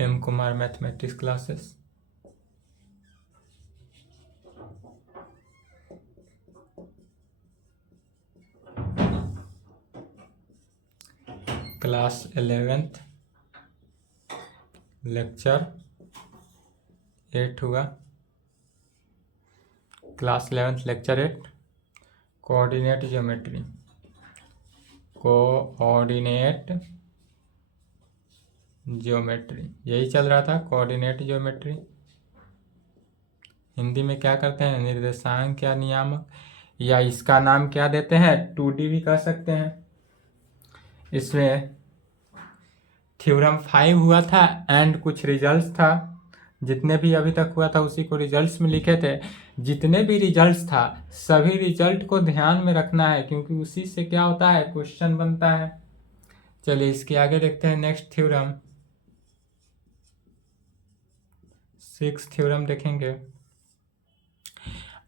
M Kumar mathematics classes. Class 11th lecture 8 हुआ। Class 11th lecture 8 coordinate geometry. Coordinate geometry यही चल रहा था, कोऑर्डिनेट ज्योमेट्री। हिंदी में क्या करते हैं, निर्देशांक या नियामक, या इसका नाम क्या देते हैं, 2D भी कह सकते हैं। इसमें थ्योरम 5 हुआ था एंड कुछ रिजल्ट्स था। जितने भी अभी तक हुआ था उसी को रिजल्ट्स में लिखे थे। जितने भी रिजल्ट्स था सभी रिजल्ट को ध्यान में रखना है, क्योंकि उसी से क्या होता है, क्वेश्चन बनता है। चलिए इसके आगे देखते हैं नेक्स्ट थ्योरम, 6th थ्योरम देखेंगे।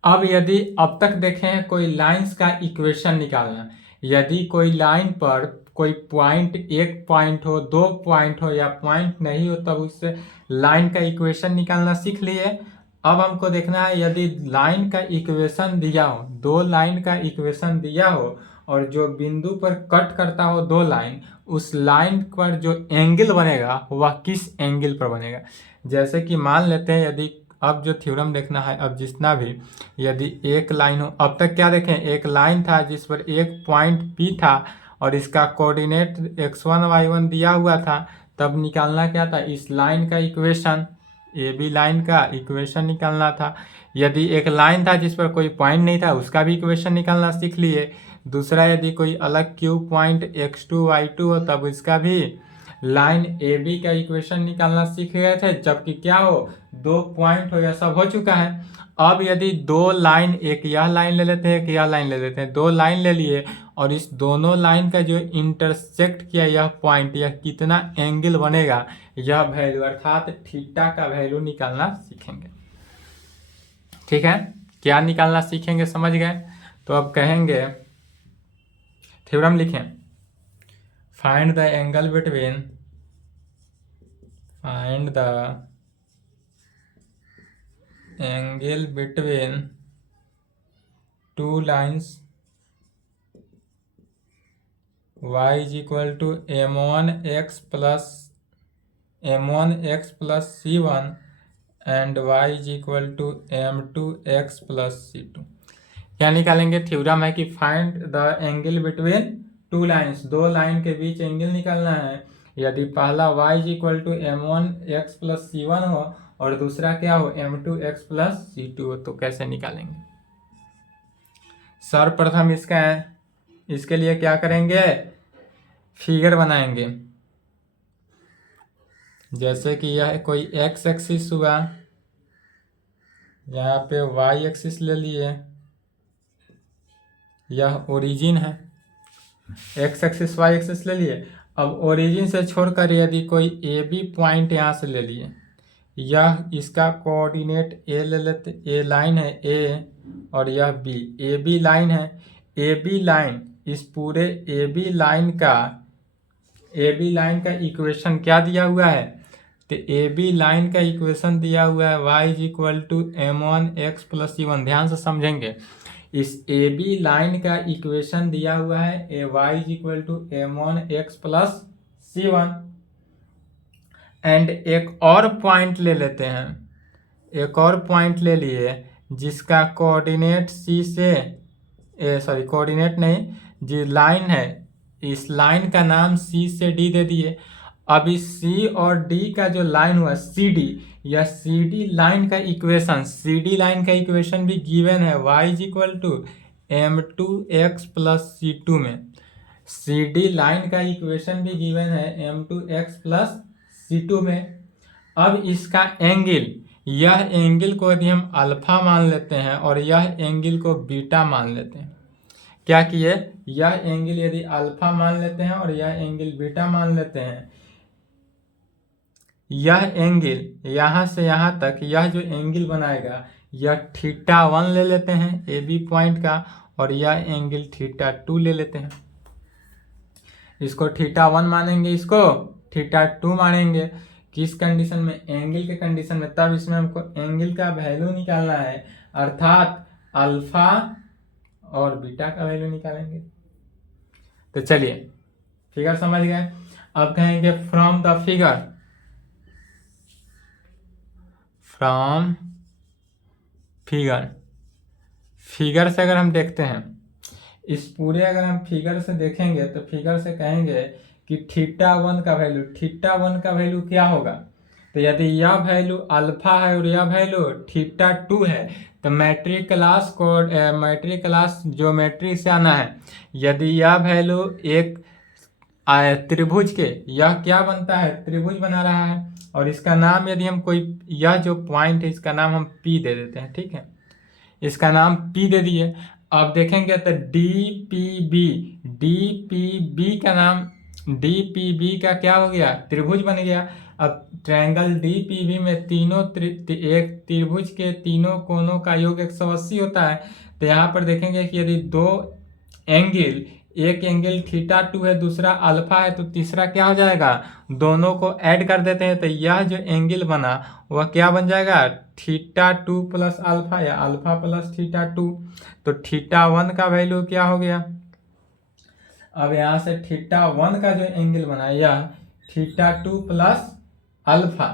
अब तक देखें कोई लाइंस का इक्वेशन निकालना। यदि कोई लाइन पर कोई पॉइंट, एक पॉइंट हो, 2 पॉइंट हो या पॉइंट नहीं हो, तब उससे लाइन का इक्वेशन निकालना सीख लिए। अब हमको देखना है यदि लाइन का इक्वेशन दिया हो, 2 लाइन का इक्वेशन दिया हो और जो बिंदु पर कट करता हो 2 लाइन, उस लाइन पर जो एंगल बनेगा वह किस एंगल पर बनेगा। जैसे कि मान लेते हैं यदि, अब जो थ्योरम देखना है, अब जितना भी यदि एक लाइन हो, अब तक क्या देखें, एक लाइन था जिस पर एक पॉइंट P था और इसका कोऑर्डिनेट x1 y1 दिया हुआ था, तब निकालना क्या था, इस लाइन का इक्वेशन, AB लाइन का इक्वेशन निकालना था। यदि एक लाइन था जिस पर कोई पॉइंट नहीं था, उसका भी इक्वेशन निकालना सीख लिए। दूसरा, यदि कोई अलग क्यू पॉइंट x2 y2 हो, तब इसका भी लाइन AB का इक्वेशन निकालना सीख गए थे। जबकि क्या हो, 2 पॉइंट हो, यह सब हो चुका है। अब यदि 2 लाइन, एक यह लाइन ले लेते हैं, एक यह लाइन ले लेते हैं, 2 लाइन ले लिए और इस दोनों लाइन का जो इंटरसेक्ट किया यह पॉइंट, यह कितना एंगल बनेगा, यह वैल्यू अर्थात थीटा का वैल्यू निकालना सीखेंगे। ठीक है, क्या निकालना सीखेंगे, समझ गए। तो अब कहेंगे, थ्योरम लिखें, find the angle between, find the angle between 2 lines y is equal to m1x plus c1 and y is equal to m2x plus c2। क्या निकालेंगे, थ्योरम है कि find the angle between 2 lines, 2 line के बीच angle निकालना है। यदि पहला y is equal to m1x plus c1 हो और दूसरा क्या हो, m2x plus c2 हो, तो कैसे निकालेंगे। सर्वप्रथम इसके लिए क्या करेंगे, फिगर बनाएंगे। जैसे कि यह कोई x एक्सिस हुआ, यहाँ पे y एक्सिस ले लिए, यह ओरिजिन है, x एक्सिस y एक्सिस ले लिए। अब ओरिजिन से छोड़कर यदि कोई AB पॉइंट यहाँ से ले लिए, यह इसका कोऑर्डिनेट A ले लेते, A लाइन है A और यह B, AB लाइन है। AB लाइन, इस पूरे AB लाइन का इक्वेशन क्या दिया हुआ है, तो AB लाइन का इक्वेशन दिया हुआ है y is equal to m1x plus c1। ध्यान से समझेंगे, इस AB लाइन का इक्वेशन दिया हुआ है y is equal to m1x plus c1। And एक और पॉइंट ले लेते हैं, एक और पॉइंट ले लिए जिसका कोऑर्डिनेट कोऑर्डिनेट नहीं, जी लाइन है, इस लाइन का नाम C से D दे दिए। अब इस C और D का जो लाइन हुआ CD, यह CD लाइन का इक्वेशन भी गिवन है y is equal to m2x plus c2 में। CD लाइन का इक्वेशन भी गिवन है m2x प्लस c2 में। अब इसका एंगल, यह एंगल को यदि हम अल्फा मान लेते हैं और यह एंगल को बीटा मान लेते हैं, क्या किए, यह एंगल यदि अल्फा मान लेते हैं और यह एंगल बीटा मान लेते हैं, यह एंगल यहाँ से यहाँ तक, यह जो एंगल बनाएगा यह θ1 ले लेते हैं AB पॉइंट का, और यह एंगल θ2 ले लेते हैं। इसको θ1 मानेंगे, इसको θ2 मानेंगे, किस कंडीशन में, एंगल के कंडीशन में, तब इसमें हमको एंगल का वैल्यू निकालना है, अर्थात अल्फा और बीटा का वैल्यू निकालेंगे। तो चलिए फिगर समझ गए। अब कहेंगे from the figure, from figure, figure से अगर हम देखते हैं, इस पूरे अगर हम फिगर से देखेंगे तो फिगर से कहेंगे कि θ1 का वैल्यू, θ1 का वैल्यू क्या होगा। तो यदि यह वैल्यू अल्फा है और यह वैल्यू θ2 है तो मैट्रिक क्लास ज्योमेट्री से आना है। यदि यह वैल्यू एक त्रिभुज के, यह क्या बनता है, त्रिभुज बना रहा है, और इसका नाम यदि हम कोई, यह जो पॉइंट है इसका नाम हम P दे देते हैं, ठीक है, इसका नाम P दे दिए। अब देखेंगे तो DPB का नाम, DPB का क्या हो गया, त्रिभुज बन गया। अब ट्रायंगल DPB में एक त्रिभुज के तीनों कोनों का योग 180 होता है। तो यहाँ पर देखेंगे कि यदि दो एंगल, एक एंगल θ2 है, दूसरा अल्फा है, तो तीसरा क्या हो जाएगा, दोनों को ऐड कर देते हैं तो यह जो एंगल बना वह क्या बन जाएगा, θ2 प्लस अल्फा या अल्फा प्लस θ2। तो θ1 का वैल्यू क्या हो गया, अब यहाँ से θ1 का जो एंगल बना यह θ2 plus alpha,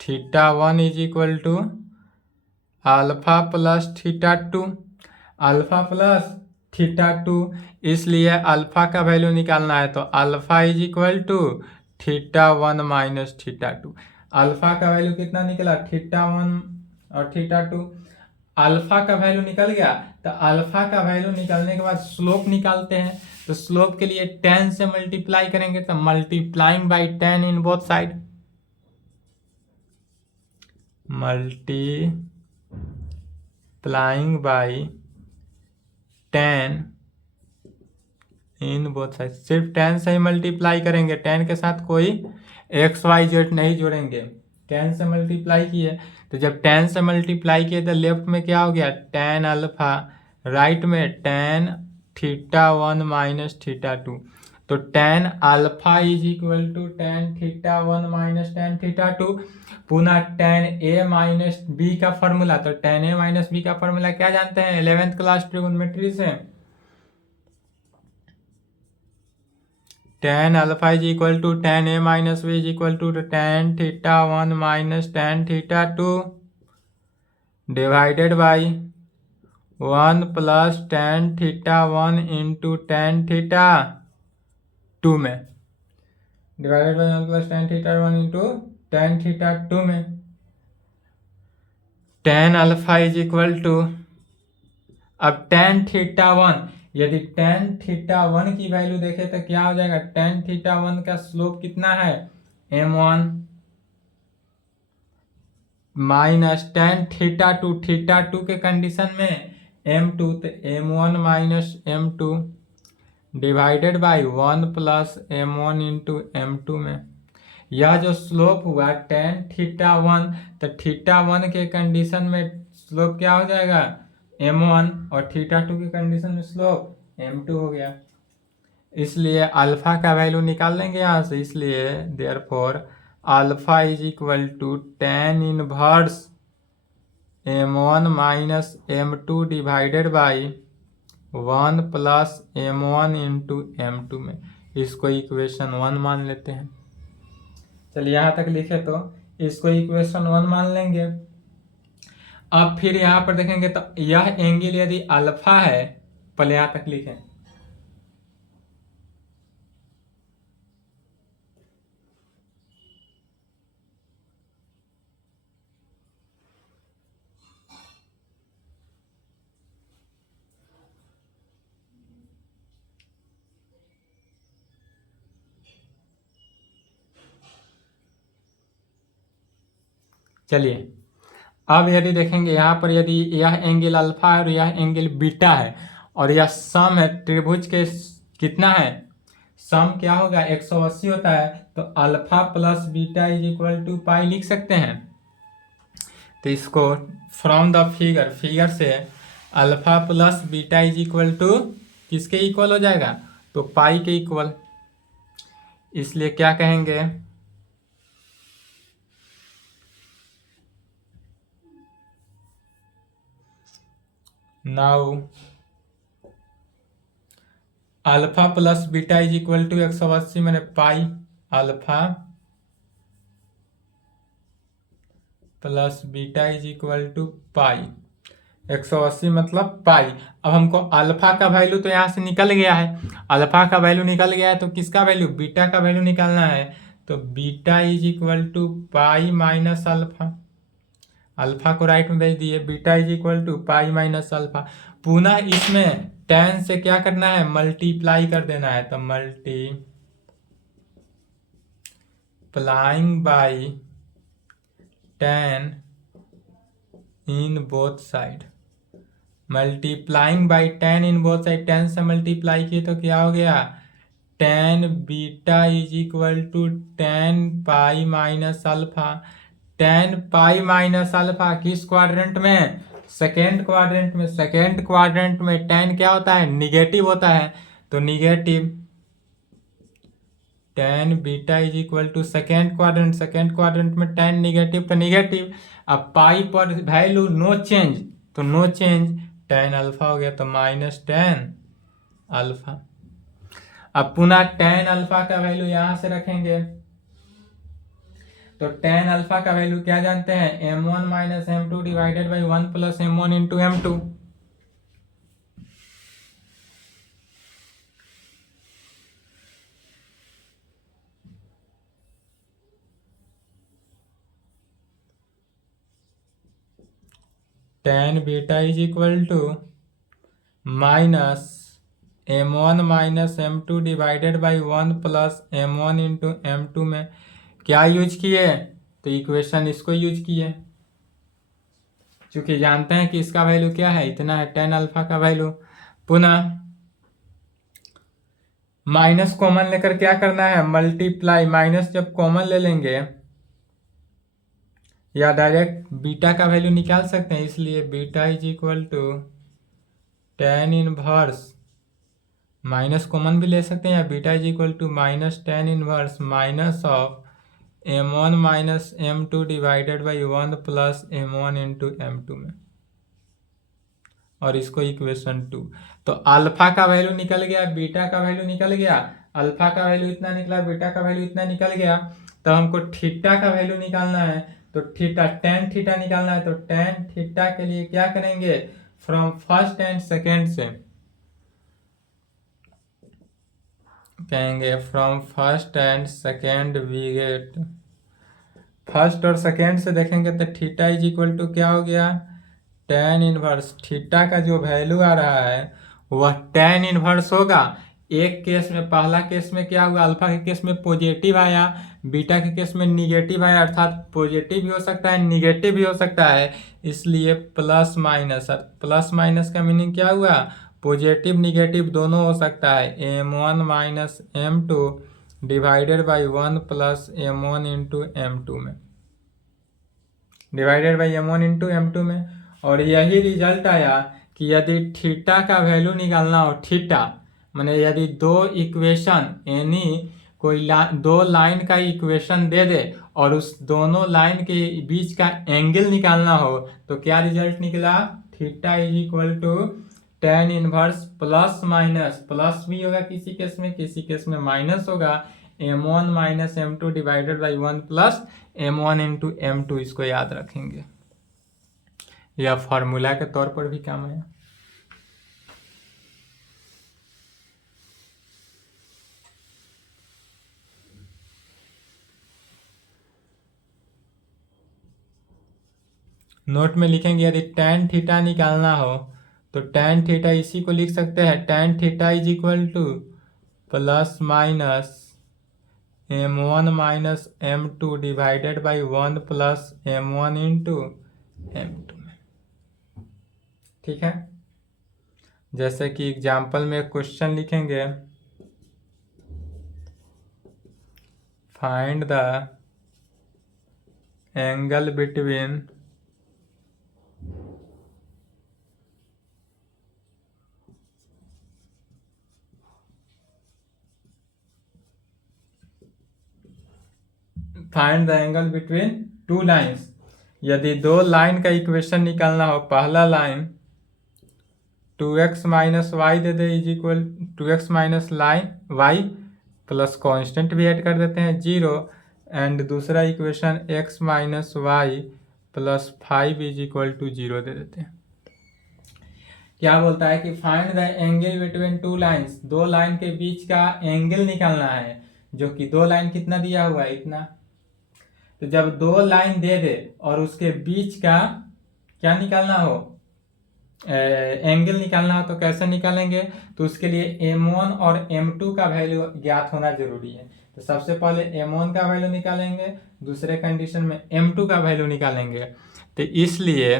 θ1 is equal to alpha plus θ2, alpha plus θ2, इसलिए अल्फा का वैल्यू निकालना है तो alpha is equal to θ1 minus θ2। Alpha का वैल्यू कितना निकला, θ1 और θ2, अल्फा का वैल्यू निकल गया। तो अल्फा का वैल्यू निकलने के बाद स्लोप निकालते हैं। तो स्लोप के लिए 10 से मल्टीप्लाई करेंगे, तो multiplying by 10 in both side, multiplying by 10 in both side, सिर्फ 10 से ही मल्टीप्लाई करेंगे, 10 के साथ कोई XYZ नहीं जोड़ेंगे, 10 से मल्टीप्लाई किए। तो जब 10 से मल्टीप्लाई किए तो लेफ्ट में क्या हो गया, tan अल्फा, राइट में tan θ1 माइनस θ2। तो tan alpha is equal to tan θ1 minus tan θ2, पुनः tan a माइनस बी का फॉर्मूला। तो tan a माइनस बी का फॉर्मूला क्या जानते हैं 11th क्लास ट्रिगोनोमेट्री से, tan alpha is equal to tan a minus B is equal to tan θ1 minus tan θ2 divided by 1 plus tan θ1 into tan θ2 में, divided by 1 plus tan θ1 into tan θ2 में। tan alpha is equal to, अब tan θ1, यदि tan θ1 की value देखें तो क्या हो जाएगा, tan θ1 का स्लोप कितना है m1 माइनस tan θ2 के कंडीशन में m2, तो m1 minus m2 divided by 1 plus m1 into m2 में। यह जो स्लोप हुआ tan θ1, तो θ1 के कंडीशन में स्लोप क्या हो जाएगा m1 और θ2 की कंडीशन में स्लोप m2 हो गया। इसलिए अल्फा का वैल्यू निकाल लेंगे यहाँ से, इसलिए therefore alpha is equal to tan inverse m1 minus m2 divided by 1 plus m1 into m2 में। इसको इक्वेशन 1 मान लेते हैं। चलिए यहाँ तक लिखे तो इसको इक्वेशन 1 मान लेंगे। अब फिर यहाँ पर देखेंगे तो यह एंगल यदि अल्फा है, पहले यहाँ तक लिखें, चलिए अब यदि देखेंगे यहाँ पर, यदि यह एंगल अल्फा है और यह एंगल बीटा है और यह सम है त्रिभुज के, कितना है सम क्या होगा 180 होता है, तो alpha plus beta is equal to pi लिख सकते हैं। तो इसको फ्रॉम द फिगर, फिगर से alpha plus beta is equal to किसके इक्वल हो जाएगा, तो पाई के इक्वल। इसलिए क्या कहेंगे, now alpha plus beta is equal to 180 मैंने pi alpha plus beta is equal to pi 180 मतलब पाई। अब हमको अल्फा का वैल्यू तो यहाँ से निकल गया है, अल्फा का वैल्यू निकल गया है तो किसका वैल्यू, बीटा का वैल्यू निकालना है। तो beta is equal to pi minus alpha, alpha को राइट में भेज दिए, beta is equal to pi minus alpha. पुनः इसमें टेन से क्या करना है, मल्टीप्लाई कर देना है। तो multiplying by tan in both side, multiplying by tan in both side, tan से मल्टीप्लाई किए तो क्या हो गया, tan beta is equal to tan pi minus alpha. Tan pi minus alpha किस क्वाड्रेंट में, सेकेंड क्वाड्रेंट में। सेकेंड क्वाड्रेंट में टेन क्या होता है, निगेटिव होता है। तो negative tan beta is equal to second quadrant में टेन निगेटिव तो निगेटिव। अब पाई पर वैल्यू नो चेंज, तो नो चेंज, टेन अल्फा हो गया तो माइनस टेन अल्फा। अब पुनः टेन अल्फा का वैल्यू यहां से रखेंगे, तो टेन अल्फा का वैल्यू क्या जानते हैं, m1 minus m2 divided by 1 plus m1 into m2। Tan beta is equal to minus m1 minus m2 divided by 1 plus m1 into m2 में क्या यूज किए, तो इक्वेशन इसको यूज किए, क्योंकि जानते हैं कि इसका वैल्यू क्या है, इतना है टेन अल्फा का वैल्यू। पुनः माइनस कॉमन लेकर क्या करना है, मल्टीप्लाई, माइनस जब कॉमन ले लेंगे या डायरेक्ट बीटा का वैल्यू निकाल सकते हैं, इसलिए beta is equal to tan inverse, minus common भी ले सकते हैं, या beta is equal to minus tan inverse minus of m1 minus m2 divided by 1 plus m1 into m2 में, और इसको इक्वेशन 2। तो अल्फा का वैल्यू निकल गया, बीटा का वैल्यू निकल गया, अल्फा का वैल्यू इतना निकला, बीटा का वैल्यू इतना निकल गया। तो हमको थीटा का वैल्यू निकालना है, तो थीटा टेन थीटा निकालना है। तो टेन थीटा के लिए क्या करेंगे, फ्रॉम फर्स्ट एंड सेकेंड से कहेंगे, from first and second we get, first और सेकेंड से देखेंगे तो थीटा इज इक्वल टू क्या हो गया, टेन इनवर्स, थीटा का जो वैल्यू आ रहा है वह टेन इनवर्स होगा। एक केस में, पहला केस में क्या हुआ, अल्फा के केस में पॉजिटिव आया, बीटा के केस में निगेटिव आया, अर्थात पॉजिटिव भी हो सकता है निगेटिव भी हो सकता है, इसलिए प्लस माइनस। प्लस माइनस का मीनिंग क्या हुआ, पॉजिटिव निगेटिव दोनों हो सकता है। m1 minus m2 divided by 1 plus m1 into m2 में, divided by m1 into m2 में। और यही रिजल्ट आया कि यदि थीटा का वैल्यू निकालना हो, थीटा माने यदि दो इक्वेशन यानी कोई दो लाइन का इक्वेशन दे दे और उस दोनों लाइन के बीच का एंगल निकालना हो, तो क्या रिजल्ट निकला, theta is equal to tan inverse plus minus, plus भी होगा किसी केस में माइनस होगा, m1 minus m2 divided by 1 plus m1 into m2। इसको याद रखेंगे, यह फॉर्मूला के तौर पर भी काम है। नोट में लिखेंगे, यदि टेन थीटा निकालना हो तो टेन थीटा इसी को लिख सकते हैं, ten theta is equal to plus minus m1 minus m2 divided by 1 plus m1 into m2 में। ठीक है, जैसे कि एग्जाम्पल में क्वेश्चन लिखेंगे, find the angle between find the angle between two lines. यदि दो लाइन का इक्वेशन निकालना हो, पहला लाइन 2x माइनस वाई दे दे is equal 2x minus line Y plus constant भी ऐड कर देते हैं 0, एंड दूसरा equation x minus Y plus 5 is equal to 0 दे देते हैं। क्या बोलता है कि find the angle between two lines, दो लाइन के बीच का एंगल निकालना है, जो कि दो लाइन कितना दिया हुआ है, इतना। तो जब दो लाइन दे दे और उसके बीच का क्या निकालना हो, एंगल निकालना हो, तो कैसे निकालेंगे? तो उसके लिए m1 और m2 का वैल्यू ज्ञात होना जरूरी है। तो सबसे पहले m1 का वैल्यू निकालेंगे, दूसरे कंडीशन में m2 का वैल्यू निकालेंगे। तो इसलिए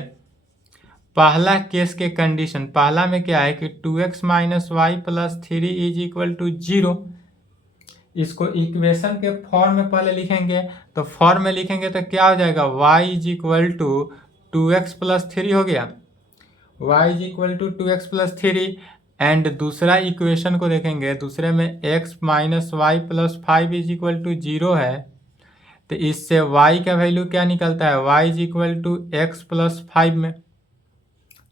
पहला केस के कंडीशन, पहला में क्या है कि 2x minus Y plus 3 is equal to 0। इसको इक्वेशन के फॉर्म में पहले लिखेंगे, तो फॉर्म में लिखेंगे तो क्या हो जाएगा, y is equal to 2x plus 3 हो गया, y is equal to 2x plus 3। And दूसरा इक्वेशन को देखेंगे, दूसरे में x minus Y plus 5 is equal to 0 है। तो इससे y का वैल्यू क्या निकलता है, y is equal to x plus 5 में,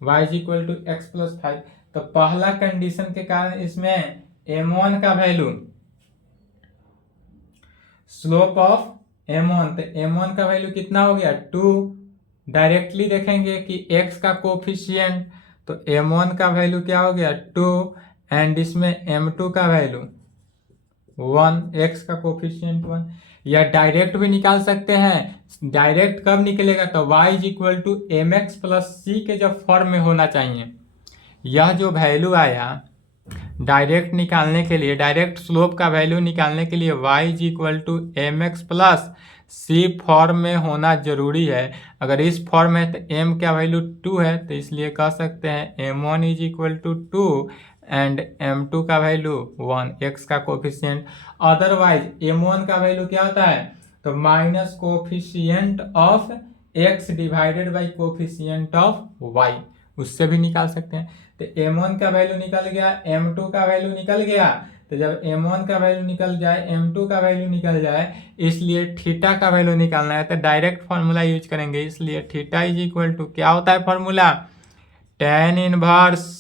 y is equal to x plus 5। तो पहला कंडीशन के कारण इसमें m1 का वैल्यू, स्लोप ऑफ m1, तो m1 का वैल्यू कितना हो गया 2। डायरेक्टली देखेंगे कि x का कोफिशिएंट, तो m1 का वैल्यू क्या हो गया 2, एंड इसमें m2 का वैल्यू 1, x का कोफिशिएंट 1। या डायरेक्ट भी निकाल सकते हैं। डायरेक्ट कब निकलेगा, तो y is equal to M X plus C के जब फॉर्म में होना चाहिए। यह जो वैल्यू आया डायरेक्ट निकालने के लिए, डायरेक्ट स्लोप का वैल्यू निकालने के लिए y is equal to M X plus C form में होना जरूरी है। अगर इस फॉर्म में तो m का वैल्यू 2 है, तो इसलिए कह सकते हैं m1 is equal to 2 and m2 का वैल्यू 1, x का कोफिशिएंट। अदरवाइज m1 का वैल्यू क्या होता है, तो minus coefficient of x divided by coefficient of y, उससे भी निकाल सकते हैं। तो m1 का वैल्यू निकल गया, m2 का वैल्यू निकल गया। तो जब m1 का वैल्यू निकल जाए, m2 का वैल्यू निकल जाए, इसलिए थीटा का वैल्यू निकालना है, तो डायरेक्ट फार्मूला यूज करेंगे। इसलिए थीटा इज इक्वल टू क्या होता है formula, tan inverse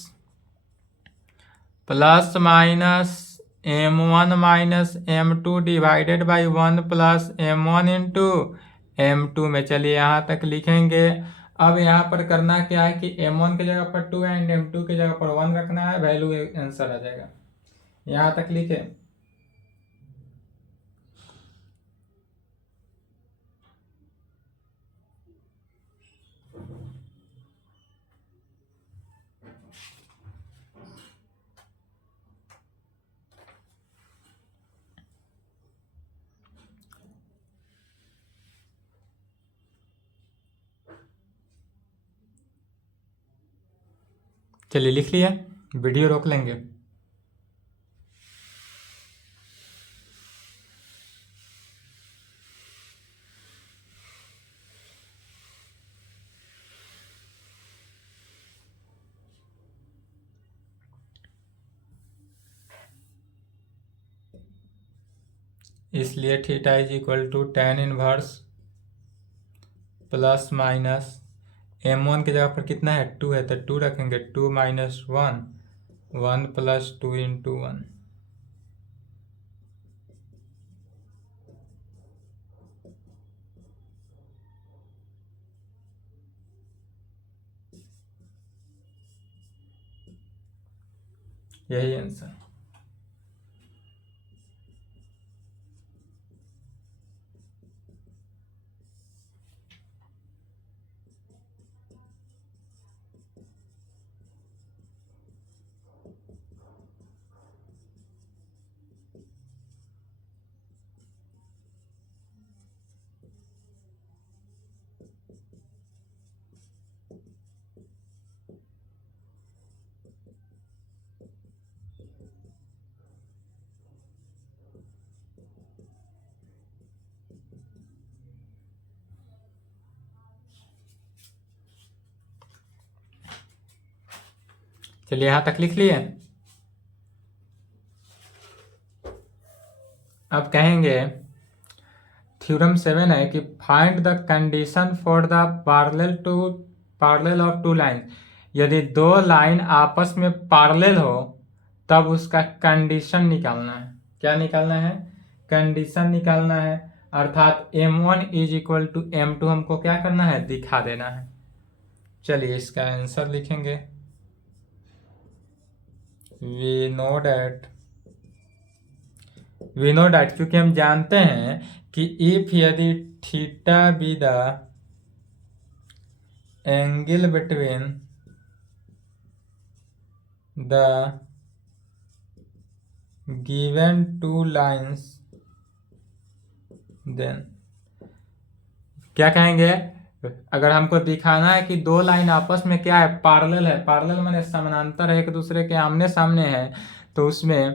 plus minus m1 minus m2 divided by 1 plus m1 into m2 में। चलिए यहाँ तक लिखेंगे। अब यहाँ पर करना क्या है कि m1 की जगह पर 2 एंड m2 की जगह पर 1 रखना है, वैल्यू आंसर आ जाएगा। यहाँ तक लिखे। चलिए लिख लिया, वीडियो रोक लेंगे। इसलिए theta is equal to tan inverse plus minus m1 की जगह पर कितना है 2 है, तो 2 रखेंगे, 2 माइनस 1, 1 प्लस 2 इंटू 1। यही आंसर। चलिए यहाँ तक लिख लिए। अब कहेंगे थ्योरम 7 है कि find the condition for the parallel of two line. यदि दो लाइन आपस में पैरेलल हो तब उसका कंडीशन निकालना है। क्या निकालना है? कंडीशन निकालना है। अर्थात M1 is equal to M2 हमको क्या करना है? दिखा देना है। चलिए इसका आंसर लिखेंगे। वी नो डैट क्योंकि हम जानते हैं कि इफ यदि theta be the angle between the given two lines, then क्या कहेंगे? अगर हमको दिखाना है कि दो लाइन आपस में क्या है? पैरेलल है। पैरेलल माने समानांतर है, एक दूसरे के आमने सामने है, तो उसमें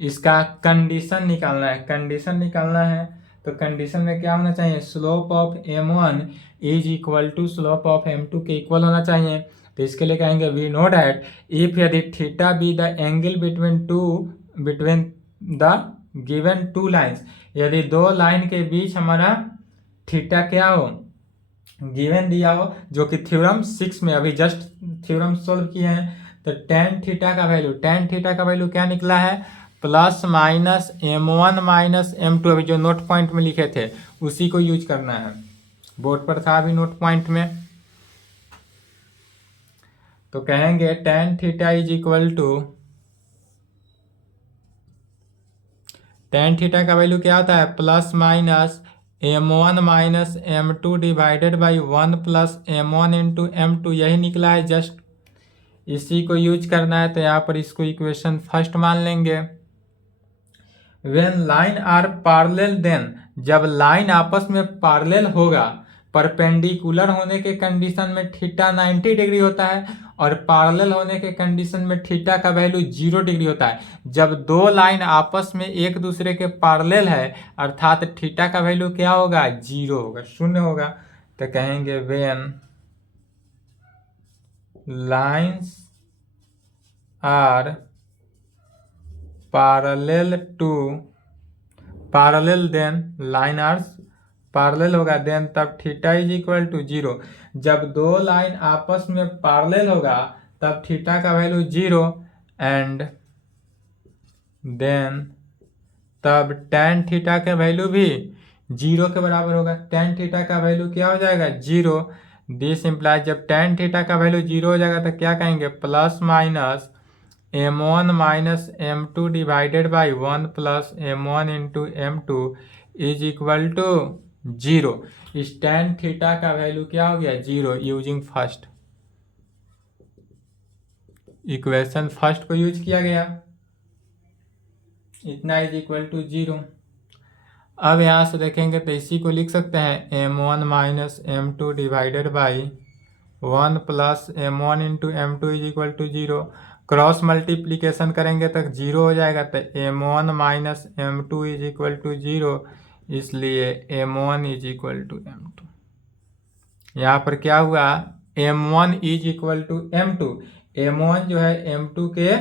इसका कंडीशन निकालना है। कंडीशन निकालना है तो कंडीशन में क्या होना चाहिए? Slope of M1 is equal to slope of M2 के इक्वल होना चाहिए। तो इसके लिए कहेंगे वी नो डैट इफ यदि theta be the angle between the given two lines, यदि दो लाइन के बीच हमारा थीटा क्या हो? गिवन दिया हो, जो कि थ्योरम 6 में अभी जस्ट थ्योरम सोल्व किए हैं। तो टेन थीटा का वैल्यू क्या निकला है? Plus minus M1 minus M2। अभी जो नोट पॉइंट में लिखे थे उसी को यूज करना है। बोर्ड पर था अभी नोट पॉइंट में। तो कहेंगे tan theta is equal to, tan theta का वैल्यू क्या होता है? Plus minus M1 minus M2 divided by 1 plus M1 into M2। यही निकला है जस्ट, इसी को यूज करना है। तो यहाँ पर इसको इक्वेशन फर्स्ट मान लेंगे। When line are parallel, then जब लाइन आपस में पैरेलल होगा, परपेंडिकुलर होने के कंडीशन में थीटा 90 डिग्री होता है और पैरेलल होने के कंडीशन में थीटा का वैल्यू 0 डिग्री होता है। जब दो लाइन आपस में एक दूसरे के पैरेलल है अर्थात थीटा का वैल्यू क्या होगा? 0 होगा, 0 होगा। तो कहेंगे when lines are parallel then line are parallel होगा, देन तब थीटा इज इक्वल टू 0। जब दो लाइन आपस में पैरेलल होगा तब थीटा का वैल्यू 0 एंड देन तब टेन थीटा के वैल्यू भी 0 के बराबर होगा। टेन थीटा का वैल्यू क्या हो जाएगा? 0। दिस इम्प्लाइज जब टेन थीटा का वैल्यू 0 हो जाएगा तो क्या कहेंगे? Plus minus M1 minus M2 divided by 1 plus M1 into M2 is equal to 0। इस टेन थीटा का वैल्यू क्या हो गया? 0। यूजिंग फर्स्ट, इक्वेशन फर्स्ट को यूज किया गया, इतना इज इक्वल टू 0। अब यहाँ से देखेंगे तो इसी को लिख सकते हैं M1 minus M2 divided by 1 plus M1 into M2 is equal to 0। Cross multiplication करेंगे तक 0 हो जाएगा, तो M1 minus M2 is equal to 0, इसलिए M1 is equal to M2। यहाँ पर क्या हुआ? M1 is equal to M2। M1 जो है M2 के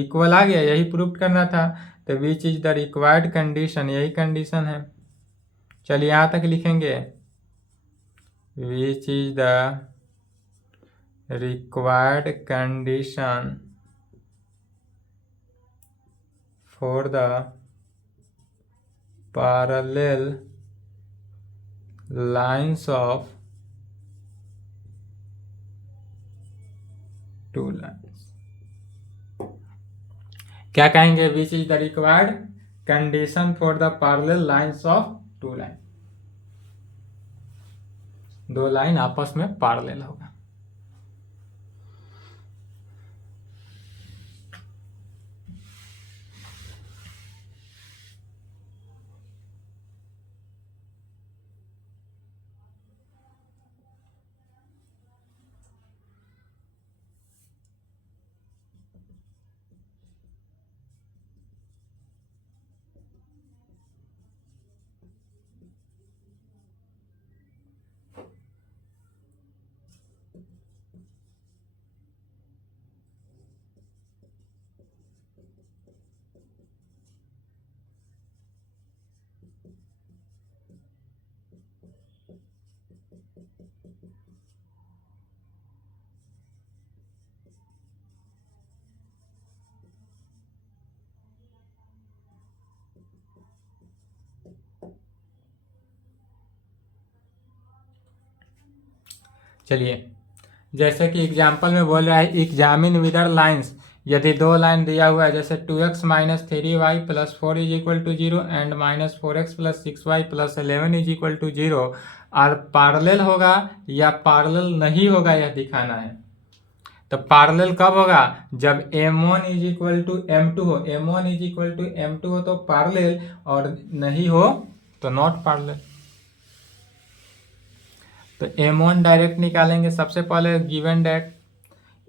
इक्वल आ गया, यही प्रूव करना था। तो which is the required condition, यही कंडीशन है। चलिए यहाँ तक लिखेंगे, which is the required condition for the parallel lines of two lines। क्या कहेंगे? Which is the required condition for the parallel lines of two line. दो लाइन आपस में पैरेलल होगा। चलिए, जैसे कि एग्जाम्पल में बोल रहा है एग्जामिन विदर लाइन्स, यदि दो लाइन दिया हुआ है जैसे 2x minus 3y plus 4 is equal to 0 and minus 4x plus 6y plus 11 is equal to 0 और पैरेलल होगा या पैरेलल नहीं होगा यह दिखाना है। तो पैरेलल कब होगा? जब m1 is equal to m2 हो, m1 is equal to m2 हो तो पैरेलल, और नहीं हो तो नॉट पैरेलल। तो m1 डायरेक्ट निकालेंगे। सबसे पहले गिवन डेट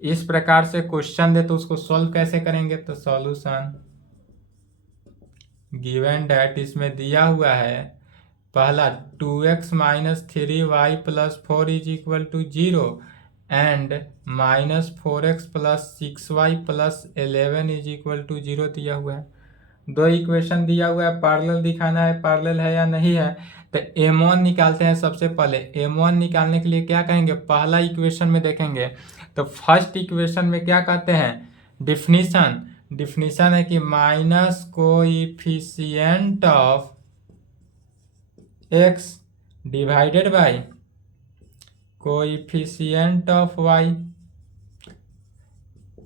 इस प्रकार से क्वेश्चन दे तो उसको सॉल्व कैसे करेंगे? तो सॉल्यूशन गिवन डेट इसमें दिया हुआ है पहला 2x minus 3y plus 4 is equal to 0 and minus 4x plus 6y plus 11 is equal to 0 दिया हुआ है। दो इक्वेशन दिया हुआ है, पैरेलल दिखाना है, पैरेलल है या नहीं है। तो m1 निकालते हैं। सबसे पहले m1 निकालने के लिए क्या कहेंगे? पहला इक्वेशन में देखेंगे तो फर्स्ट इक्वेशन में क्या कहते हैं? डिफिनीशन है कि minus coefficient of x divided by coefficient of y।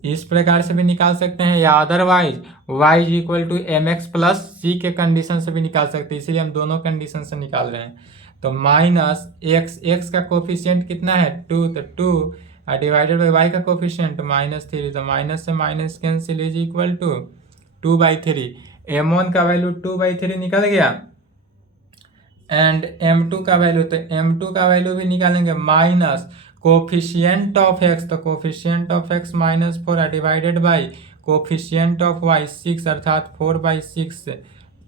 इस प्रकार से भी निकाल सकते हैं या otherwise y is equal to M X plus C के कंडीशन से भी निकाल सकते हैं, इसीलिए हम दोनों कंडीशन से निकाल रहे हैं। तो माइनस x का कोफिशिएंट कितना है? 2, तो 2 डिवाइडेड बाई वाई का कोफिशिएंट -3, तो माइनस से minus cancel is equal to 2/3। m1 का वैल्यू 2/3 निकल गया एंड m2 का वैल्यू, तो m2 का वैल्यू भी निकालेंगे माइनस कोफिशिएंट ऑफ x, तो coefficient of x -4 divided by coefficient of y 6 अर्थात 4/6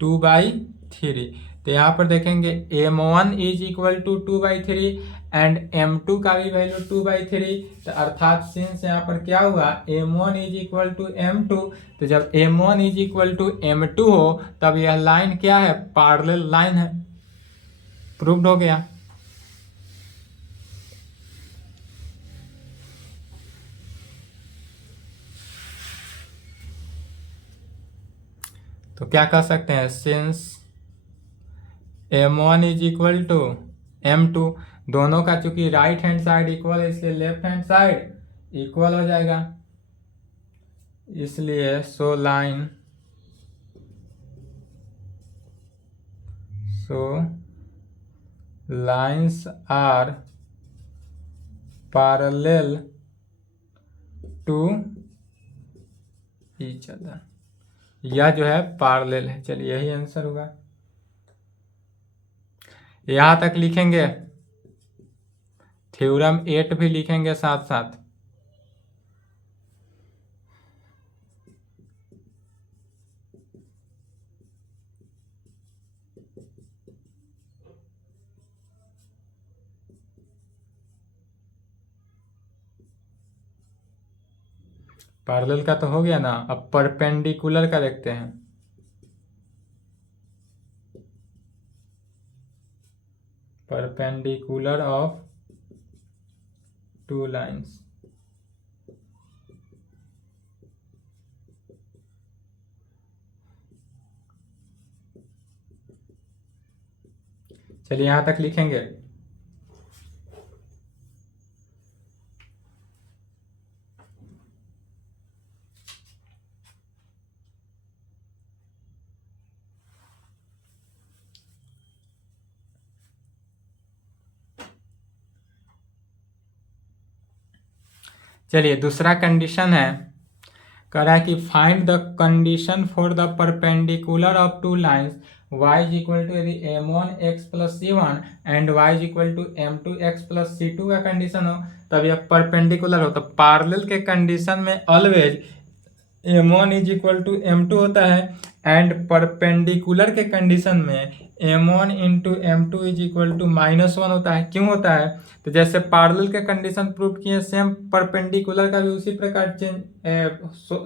2/3। तो यहाँ पर देखेंगे m1 is equal to 2/3 and m2 का भी वैल्यू 2/3, तो अर्थात सिंस यहाँ पर क्या हुआ m1 is equal to m2, तो जब m1 is equal to m2 हो तब यह लाइन क्या है? पैरेलल लाइन है। प्रूव्ड हो गया। तो क्या कह सकते हैं? Since m1 is equal to m2, दोनों का चूंकि राइट हैंड साइड इक्वल है इसलिए लेफ्ट हैंड साइड इक्वल हो जाएगा, इसलिए so lines are parallel to each other. यह जो है पैरेलल है। चलिए यही आंसर होगा। यहां तक लिखेंगे, थ्योरम 8 भी लिखेंगे साथ साथ। पैरेलल का तो हो गया ना, अब परपेंडिकुलर का देखते हैं। Perpendicular of two lines. चलिए यहां तक लिखेंगे। चलिए दूसरा कंडीशन है, कह रहा है कि find the condition for the perpendicular of two lines y is equal to, यदि m1 x plus c1 and y is equal to m2 x plus c2 का कंडीशन हो तब यह परपेंडिकुलर हो। तो पैरेलल के कंडीशन में always m1 is equal to m2 होता है एंड परपेंडिकुलर के कंडीशन में m1 into m2 is equal to -1 होता है। क्यों होता है? तो जैसे पैरेलल के कंडीशन प्रूव किए सेम परपेंडिकुलर का भी उसी प्रकार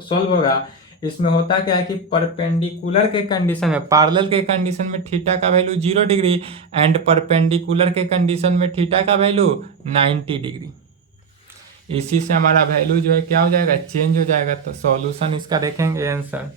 सॉल्व होगा। इसमें होता क्या है कि परपेंडिकुलर के कंडीशन में, पैरेलल के कंडीशन में थीटा का वैल्यू 0 डिग्री एंड परपेंडिकुलर के कंडीशन में थीटा का वैल्यू 90 डिग्री। इसी से हमारा वैल्यू जो है क्या हो जाएगा? चेंज हो जाएगा। तो सॉल्यूशन इसका देखेंगे आंसर।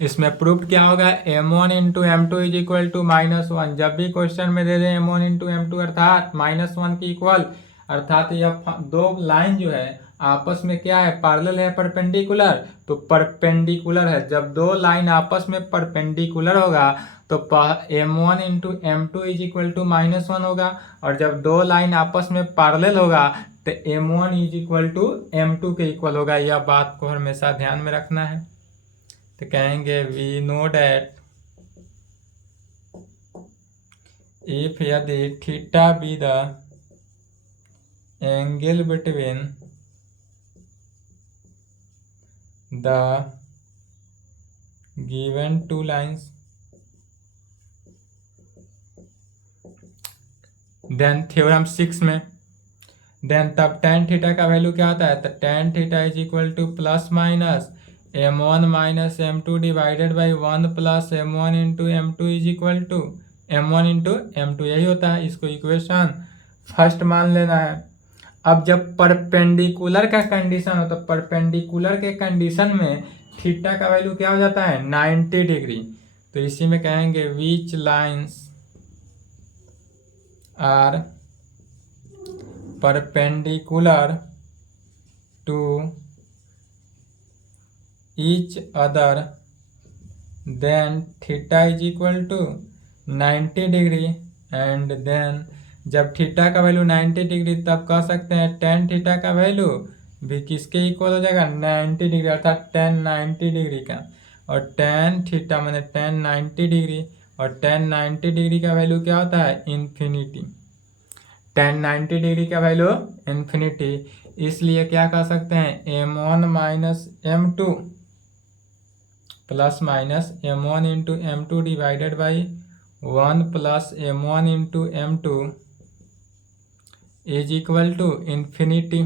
इसमें प्रूफ क्या होगा, m1 into m two is equal to -1। जब भी क्वेश्चन में दे दें m1 इंटू एम टू अर्थात -1 की इक्वल, अर्थात यह दो लाइन जो है आपस में क्या है, पैरेलल है, परपेंडिकुलर। तो परपेंडिकुलर है, जब दो लाइन आपस में परपेंडिकुलर होगा तो m1 into m two is equal to -1 होगा, और जब दो लाइन आपस में पैरेलल होगा तो m1 is equal to m2 के इक्वल होगा। यह बात को हमेशा ध्यान में रखना है। तो कहेंगे वी नो डैट इफ यदि theta be the angle between the given two lines then theorem 6 में देन तब tan थीटा का वैल्यू क्या होता है, तो tan theta is equal to plus minus m1 minus m2 divided by 1 plus m1 into m two is equal to m1 into m two, यही होता है। इसको इक्वेशन फर्स्ट मान लेना है। अब जब परपेंडिकुलर का कंडीशन हो तो परपेंडिकुलर के कंडीशन में थीटा का वैल्यू क्या हो जाता है, 90 डिग्री। तो इसी में कहेंगे which lines are perpendicular to each other then theta is equal to 90 degree and then जब थीटा का वैल्यू 90 डिग्री तब कह सकते हैं tan थीटा का वैल्यू भी किसके इक्वल हो जाएगा, 90 डिग्री, अर्थात tan 90 डिग्री का। और tan थीटा मैंने tan 90 डिग्री, और tan 90 डिग्री का वैल्यू क्या होता है, इन्फिनिटी। tan 90 डिग्री का वैल्यू इन्फिनिटी, इसलिए क्या कह सकते हैं m1 minus m2 plus minus m1 into m two divided by 1 plus m1 into m two is equal to infinity.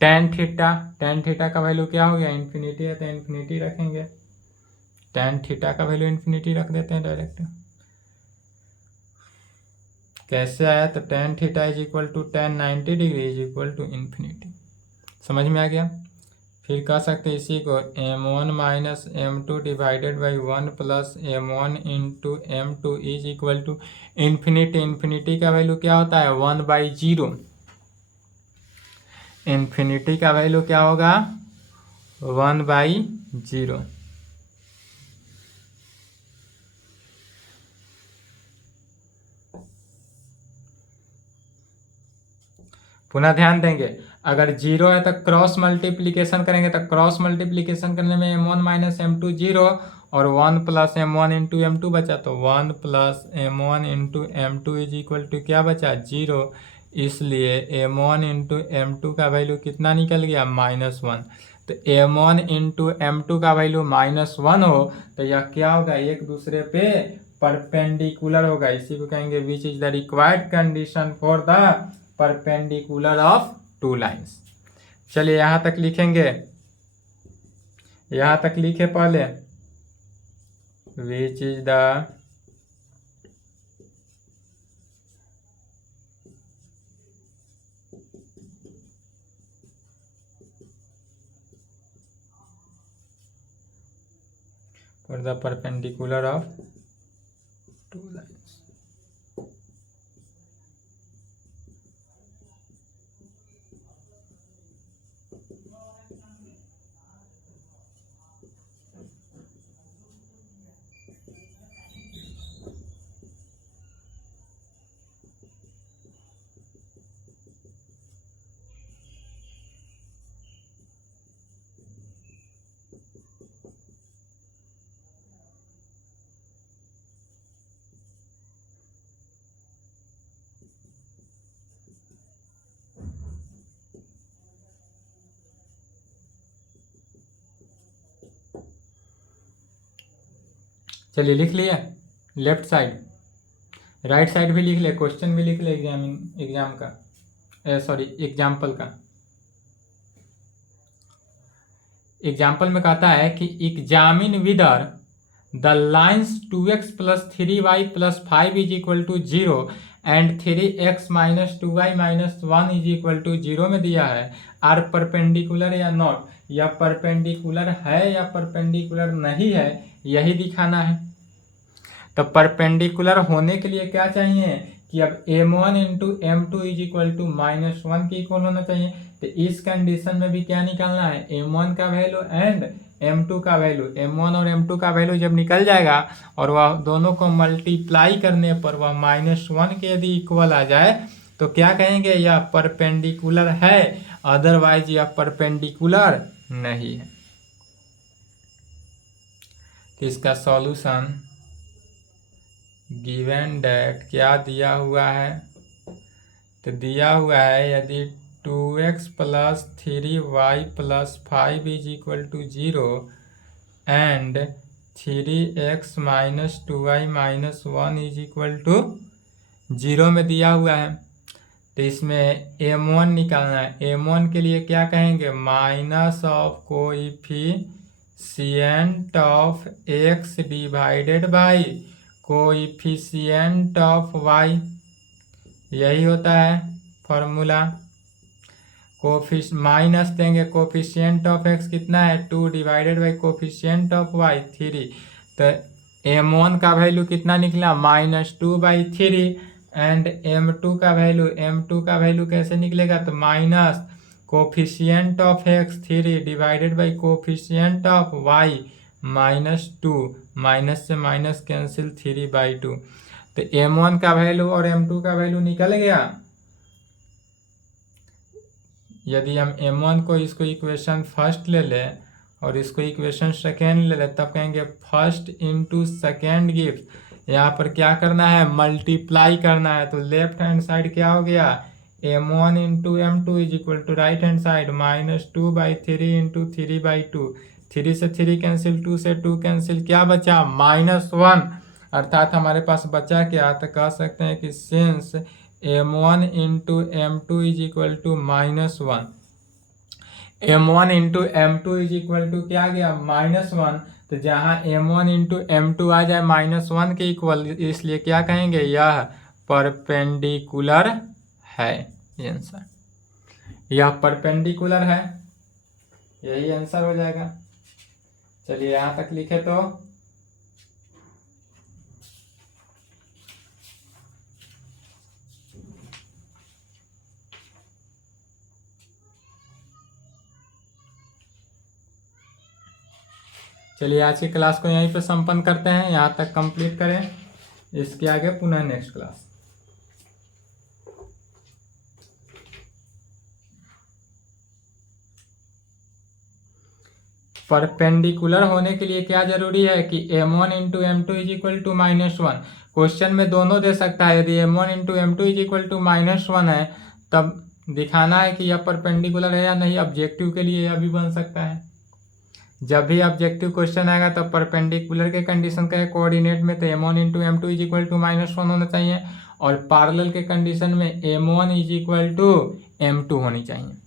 tan theta का वैल्यू क्या हो गया, इन्फिनिटी है, तो इन्फिनिटी रखेंगे। tan थीटा का वैल्यू इन्फिनिटी रख देते हैं डायरेक्ट। कैसे आया, तो tan theta is equal to tan 90 degree is equal to infinity. समझ में आ गया। फिर कह सकते हैं इसी को m1 minus m2 divided by 1 plus m1 into m two is equal to infinity. Infinity का वैल्यू क्या होता है, 1/0। इन्फिनिटी का वैल्यू क्या होगा, 1/0। पुनः ध्यान देंगे, अगर 0 है तो क्रॉस मल्टीप्लीकेशन करेंगे, तो क्रॉस मल्टीप्लीकेशन करने में m1 माइनस m2 0 और 1 plus m1 into m to बचा, तो 1 plus m1 into m two is equal to क्या बचा, 0। इसलिए m1 इंटू एम टू का वैल्यू कितना निकल गया, -1। तो m1 इंटू एम टू का वैल्यू -1 हो तो यह क्या होगा, एक दूसरे पे परपेंडिकुलर होगा। इसी को कहेंगे which is the required condition for the perpendicular of two lines. चलिए यहां तक लिखेंगे, यहां तक लिखे पहले, विच is the for the perpendicular of two lines. चलिए लिख लिया, लेफ्ट साइड, राइट साइड भी लिख ले, क्वेश्चन भी लिख ले एग्जाम का, सॉरी एग्जाम्पल का। एग्जाम्पल में कहता है कि examine whether the lines 2x plus 3y plus 5 is equal to 0 and 3x minus 2y minus 1 is equal to 0 में दिया है, आर परपेंडिकुलर या नॉट, या परपेंडिकुलर है या परपेंडिकुलर नहीं है, यही दिखाना है। तो परपेंडिकुलर होने के लिए क्या चाहिए कि अब m1 into m two is equal to -1 के इक्वल होना चाहिए। तो इस कंडीशन में भी क्या निकालना है, m1 का वैल्यू एंड m2 का वैल्यू। m1 और m2 का वैल्यू जब निकल जाएगा और वह दोनों को मल्टीप्लाई करने पर वह -1 के यदि इक्वल आ जाए तो क्या कहेंगे, यह परपेंडिकुलर है, अदरवाइज यह परपेंडिकुलर नहीं है। तो इसका सॉल्यूशन गिवन डैट क्या दिया हुआ है, तो दिया हुआ है यदि 2x + 3y + 5 is equal to 0 and 3x - 2y - 1 is equal to 0 में दिया हुआ है। तो इसमें m1 निकालना है। m1 के लिए क्या कहेंगे, minus of coefficient of x divided by coefficient of y, यही होता है फॉर्मूला। माइनस देंगे, कोफिशिएंट ऑफ x कितना है 2 divided by coefficient of y 3। तो m1 का वैल्यू कितना निकला -2/3 एंड m2 का वैल्यू कैसे निकलेगा, तो minus coefficient of x 3 divided by coefficient of y -2, minus से माइनस कैंसिल 3/2। तो m1 का वैल्यू और m2 का वैल्यू निकल गया। यदि हम m1 को इसको इक्वेशन फर्स्ट ले लें और इसको इक्वेशन सेकेंड ले लें तब कहेंगे फर्स्ट इंटू सेकेंड गिव्स, यहाँ पर क्या करना है, मल्टीप्लाई करना है। तो लेफ्ट हैंड साइड क्या हो गया, m1 into m2 is equal to right hand side -2/3 into 3/2, 3 से 3 कैंसिल, 2 से 2 कैंसिल, क्या बचा -1, अर्थात हमारे पास बचा क्या, तो कह सकते हैं कि since m1 into m2 is equal to -1, m1 into m2 is equal to क्या गया -1, तो जहाँ m1 इंटू m2 आ जाए -1 के इक्वल, इसलिए क्या कहेंगे, यह परपेंडिकुलर है। ये आंसर, यह परपेंडिकुलर है, यही आंसर हो जाएगा। चलिए यहाँ तक लिखे तो चलिए आज की क्लास को यहीं पे संपन्न करते हैं, यहाँ तक कंप्लीट करें, इसके आगे पुनः नेक्स्ट क्लास। परपेंडिकुलर होने के लिए क्या जरूरी है कि m1 into m2 is equal to -1। Question में दोनों दे सकता है, यदि m1 into m2 is equal to -1 है तब दिखाना है कि यह परपेंडिकुलर है या नहीं। ऑब्जेक्टिव के लिए यह भी बन सकता है। जब भी ऑब्जेक्टिव क्वेश्चन आएगा तब परपेंडिकुलर के कंडीशन का कोऑर्डिनेट में तो m1 into m2 is equal to -1 होना चाहिए और पैरेलल के कंडीशन में m1 is equal to m2 होनी चाहिए।